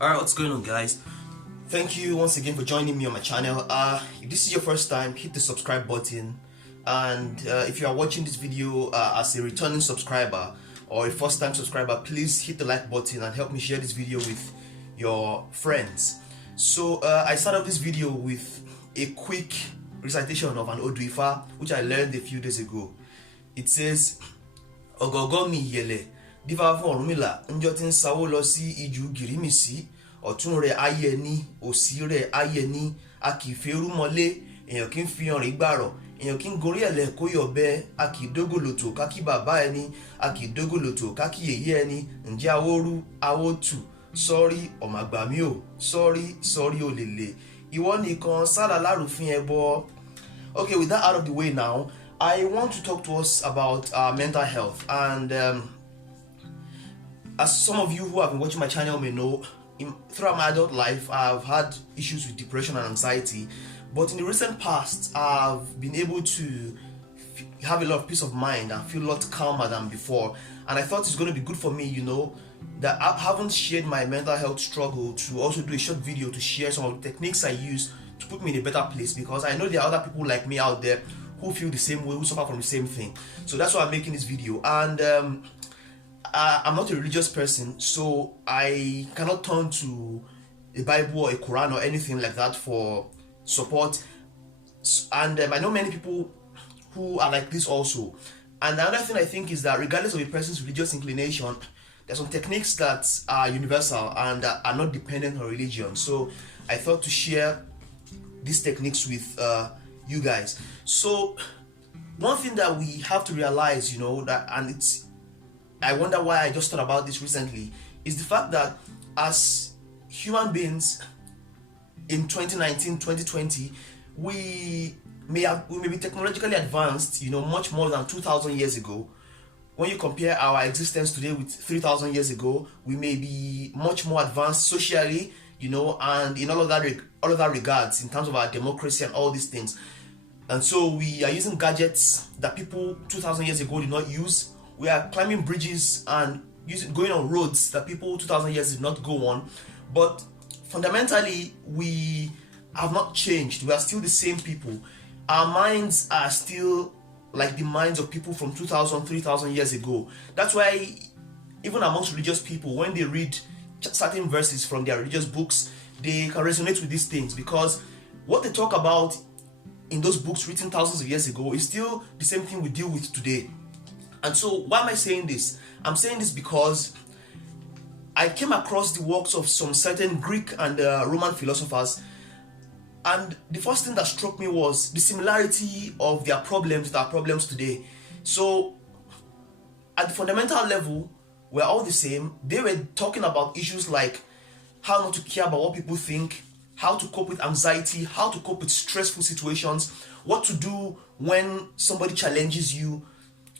Alright, what's going on, guys? Thank you once again for joining me on my channel. If this is your first time, hit the subscribe button, and if you are watching this video as a returning subscriber or a first time subscriber, please hit the like button and help me share this video with your friends. So I started this video with a quick recitation of an Odu Ifa which I learned a few days ago. It says, Ogogo mi yele Diva fún Ọ̀rúnmìlà ńjọ́ tí ń sáwó lọ sí ijù Gìrímìsí, ọ̀tún rẹ̀ ayé ní, òsì rẹ̀ ayé ní, a kì í ferú mọ́lé, èèyàn kì í fi ọ̀rìn gbàrọ̀, èèyàn kì í gorí ẹ̀lẹ̀ kó yọ̀bẹ, a kì í dógòlòtò ká kí bàbá ẹni, a kì í dógòlòtò ká kí yèyé ẹni, ǹjẹ́ awórú awótù, sọ́rí ọ̀màgbà mi ò, sọ́rí olèlè, ìwọ nìkan sálà lárùfín ẹbọ. Okay, with that out of the way now, I want to talk to us about mental health. And as some of you who have been watching my channel may know, throughout my adult life, I've had issues with depression and anxiety. But in the recent past, I've been able to have a lot of peace of mind and feel a lot calmer than before. And I thought it's going to be good for me, that I haven't shared my mental health struggle, to also do a short video to share some of the techniques I use to put me in a better place, because I know there are other people like me out there who feel the same way, who suffer from the same thing. So that's why I'm making this video. And I'm not a religious person, so I cannot turn to a Bible or a Quran or anything like that for support. And I know many people who are like this also. And another thing I think is that regardless of a person's religious inclination, there's some techniques that are universal and are not dependent on religion. So I thought to share these techniques with you guys. So one thing that we have to realize, I wonder why I just thought about this recently, is the fact that as human beings in 2019, 2020, we may be technologically advanced, much more than 2,000 years ago. When you compare our existence today with 3,000 years ago, we may be much more advanced socially, and in all of that regards, in terms of our democracy and all these things. And so we are using gadgets that people 2,000 years ago did not use. We are climbing bridges and going on roads that people 2,000 years did not go on. But fundamentally, we have not changed. We are still the same people. Our minds are still like the minds of people from 2,000, 3,000 years ago. That's why even amongst religious people, when they read certain verses from their religious books, they can resonate with these things, because what they talk about in those books written thousands of years ago is still the same thing we deal with today. And so why am I saying this? I'm saying this because I came across the works of some certain Greek and Roman philosophers, and the first thing that struck me was the similarity of their problems with our problems today. So at the fundamental level, we're all the same. They were talking about issues like how not to care about what people think, how to cope with anxiety, how to cope with stressful situations, what to do when somebody challenges you,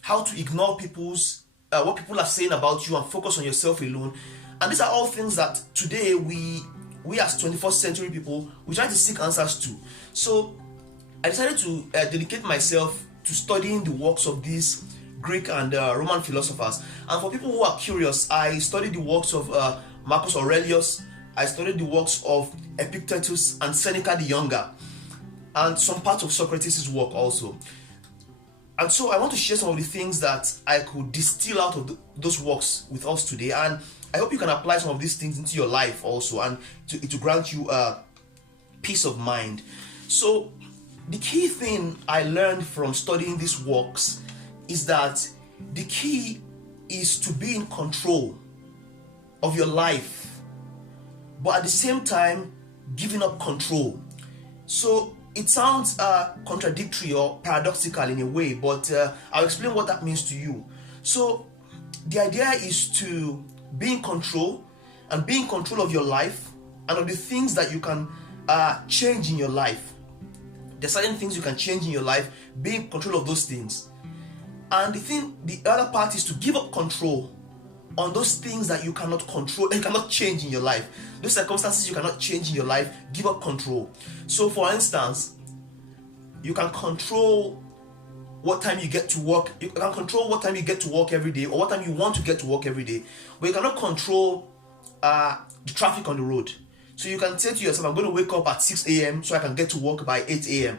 how to ignore what people are saying about you and focus on yourself alone. And these are all things that today we as 21st century people, we try to seek answers to. So I decided to dedicate myself to studying the works of these Greek and Roman philosophers. And for people who are curious, I studied the works of Marcus Aurelius, I studied the works of Epictetus and Seneca the Younger, and some parts of Socrates' work also. And so I want to share some of the things that I could distill out of those works with us today. And I hope you can apply some of these things into your life also, and to grant you peace of mind. So the key thing I learned from studying these works is that the key is to be in control of your life, but at the same time giving up control. So it sounds contradictory or paradoxical in a way, but I'll explain what that means to you. So the idea is to be in control, and be in control of your life and of the things that you can change in your life. There's certain things you can change in your life, be in control of those things. And the other part is to give up control on those things that you cannot control and cannot change in your life. Those circumstances you cannot change in your life, give up control. So for instance, you can control what time you get to work. You can control what time you get to work every day, or what time you want to get to work every day. But you cannot control the traffic on the road. So you can say to yourself, I'm going to wake up at 6 a.m. so I can get to work by 8 a.m.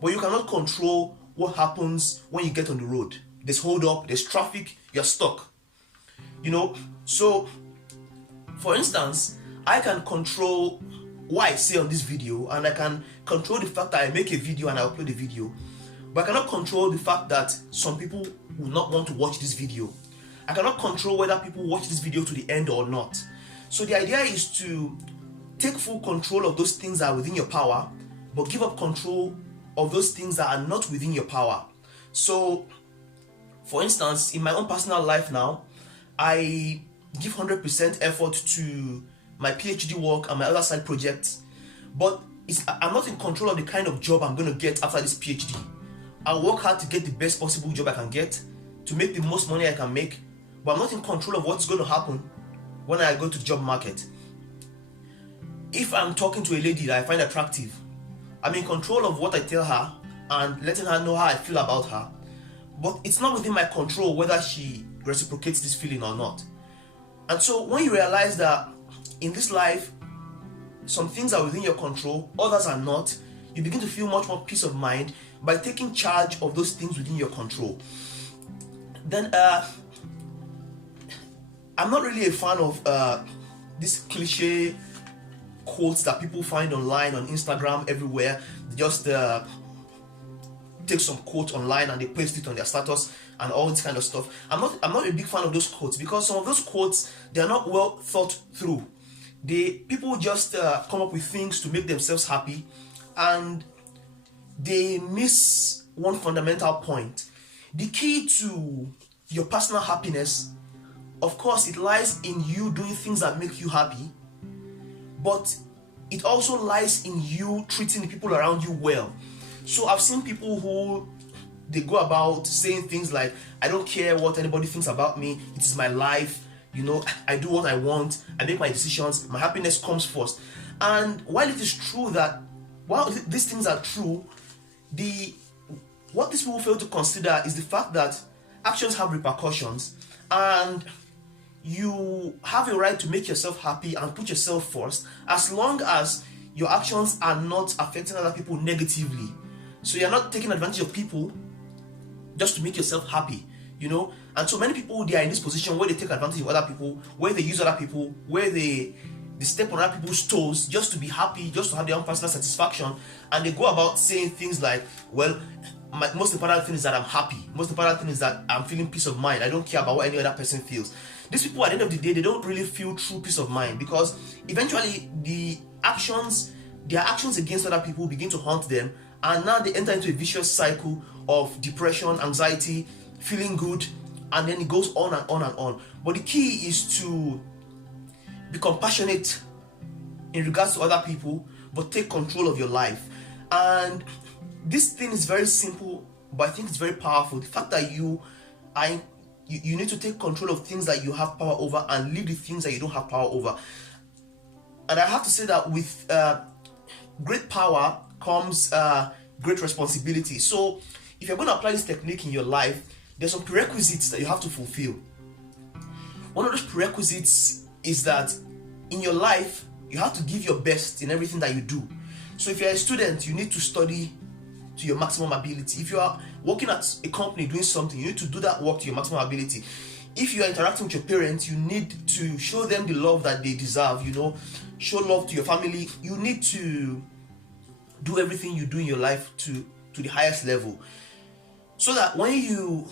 But you cannot control what happens when you get on the road. There's hold up, there's traffic, you're stuck. So for instance, I can control what I say on this video, and I can control the fact that I make a video and I upload the video. But I cannot control the fact that some people will not want to watch this video. I cannot control whether people watch this video to the end or not. So the idea is to take full control of those things that are within your power, but give up control of those things that are not within your power. So, for instance, in my own personal life now, I give 100% effort to my PhD work and my other side projects, but I'm not in control of the kind of job I'm going to get after this PhD. I'll work hard to get the best possible job I can get, to make the most money I can make, but I'm not in control of what's going to happen when I go to the job market. If I'm talking to a lady that I find attractive, I'm in control of what I tell her and letting her know how I feel about her. But it's not within my control whether she reciprocates this feeling or not. And so when you realize that in this life, some things are within your control, others are not, you begin to feel much more peace of mind by taking charge of those things within your control. Then I'm not really a fan of this cliche quotes that people find online, on Instagram, everywhere. They just take some quote online and they paste it on their status and all this kind of stuff. I'm not a big fan of those quotes, because some of those quotes, they are not well thought through. People just come up with things to make themselves happy, and they miss one fundamental point. The key to your personal happiness, of course, it lies in you doing things that make you happy, but it also lies in you treating the people around you well. So I've seen people who, they go about saying things like, I don't care what anybody thinks about me, it is my life, I do what I want, I make my decisions, my happiness comes first. And while it is true that, while these things are true, what these people fail to consider is the fact that actions have repercussions, and you have a right to make yourself happy and put yourself first, as long as your actions are not affecting other people negatively. So you're not taking advantage of people just to make yourself happy, And so many people, they are in this position where they take advantage of other people, where they use other people, where they step on other people's toes just to be happy, just to have their own personal satisfaction. And they go about saying things like, well, my most important thing is that I'm happy. Most important thing is that I'm feeling peace of mind. I don't care about what any other person feels. These people, at the end of the day, they don't really feel true peace of mind, because eventually their actions against other people begin to haunt them, and now they enter into a vicious cycle of depression, anxiety, feeling good, and then it goes on and on and on. But the key is to be compassionate in regards to other people, but take control of your life. And this thing is very simple, but I think it's very powerful. The fact that you need to take control of things that you have power over and leave the things that you don't have power over. And I have to say that with great power comes great responsibility. So if you're going to apply this technique in your life, there's some prerequisites that you have to fulfill. One of those prerequisites is that in your life, you have to give your best in everything that you do. So if you're a student, you need to study to your maximum ability. If you are working at a company doing something, you need to do that work to your maximum ability. If you are interacting with your parents, you need to show them the love that they deserve, show love to your family. You need to do everything you do in your life to the highest level, so that when you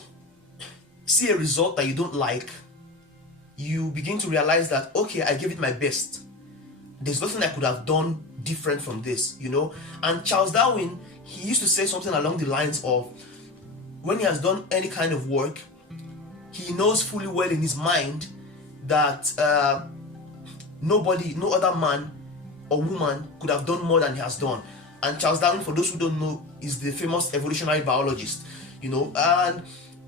see a result that you don't like, you begin to realize that, okay, I gave it my best. There's nothing I could have done different from this, And Charles Darwin, he used to say something along the lines of, when he has done any kind of work, he knows fully well in his mind that no other man or woman could have done more than he has done. And Charles Darwin, for those who don't know, is the famous evolutionary biologist, and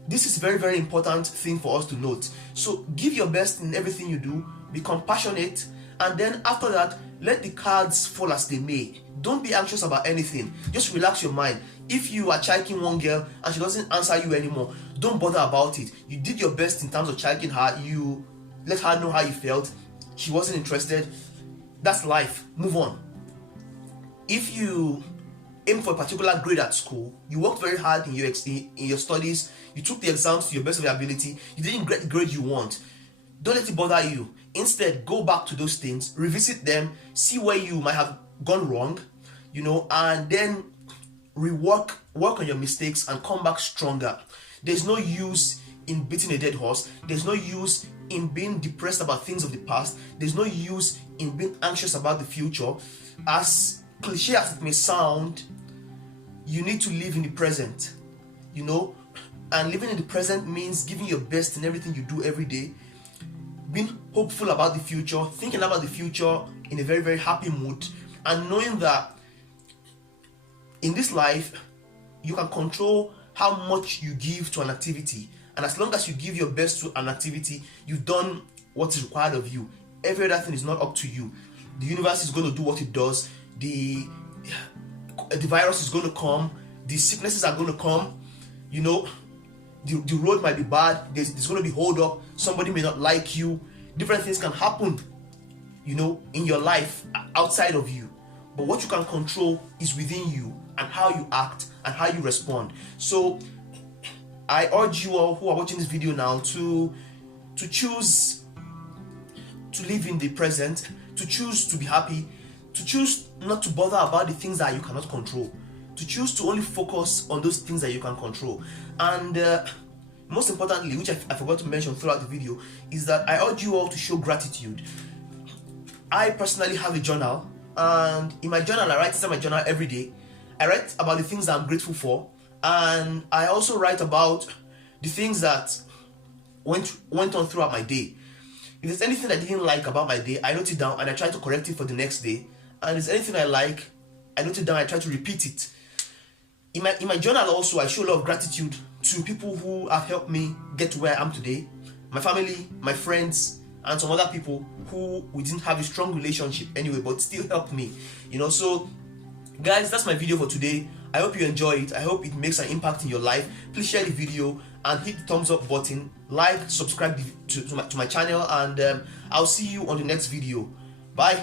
this is a very, very important thing for us to note. So give your best in everything you do, be compassionate, and then after that, let the cards fall as they may. Don't be anxious about anything. Just relax your mind. If you are chiking one girl and she doesn't answer you anymore, don't bother about it. You did your best in terms of chiking her. You let her know how you felt. she wasn't interested. That's life. Move on. If you aim for a particular grade at school, you worked very hard in your studies, you took the exams to your best of your ability, you didn't get the grade you want, don't let it bother you. Instead, go back to those things, revisit them, see where you might have gone wrong, and then work on your mistakes and come back stronger. There's no use in beating a dead horse. There's no use in being depressed about things of the past. There's no use in being anxious about the future. As cliche as it may sound, you need to live in the present, and living in the present means giving your best in everything you do every day, being hopeful about the future, thinking about the future in a very, very happy mood, and knowing that in this life you can control how much you give to an activity, and as long as you give your best to an activity, you've done what is required of you. Every other thing is not up to you. The universe is going to do what it does. The virus is going to come, the sicknesses are going to come, the road might be bad, there's going to be hold up, somebody may not like you, different things can happen, in your life outside of you. But what you can control is within you, and how you act and how you respond. So I urge you all who are watching this video now to choose to live in the present, to choose to be happy, to choose not to bother about the things that you cannot control, to choose to only focus on those things that you can control. And most importantly, which I forgot to mention throughout the video, is that I urge you all to show gratitude. I personally have a journal, and in my journal I write inside my journal every day. I write about the things that I'm grateful for, and I also write about the things that went on throughout my day. If there's anything I didn't like about my day, I note it down and I try to correct it for the next day. And if there's anything I like, I note it down, I try to repeat it. In my journal also, I show a lot of gratitude to people who have helped me get to where I am today. My family, my friends, and some other people who we didn't have a strong relationship anyway, but still helped me. So guys, that's my video for today. I hope you enjoy it. I hope it makes an impact in your life. Please share the video and hit the thumbs up button, like, subscribe to my channel, and I'll see you on the next video. Bye.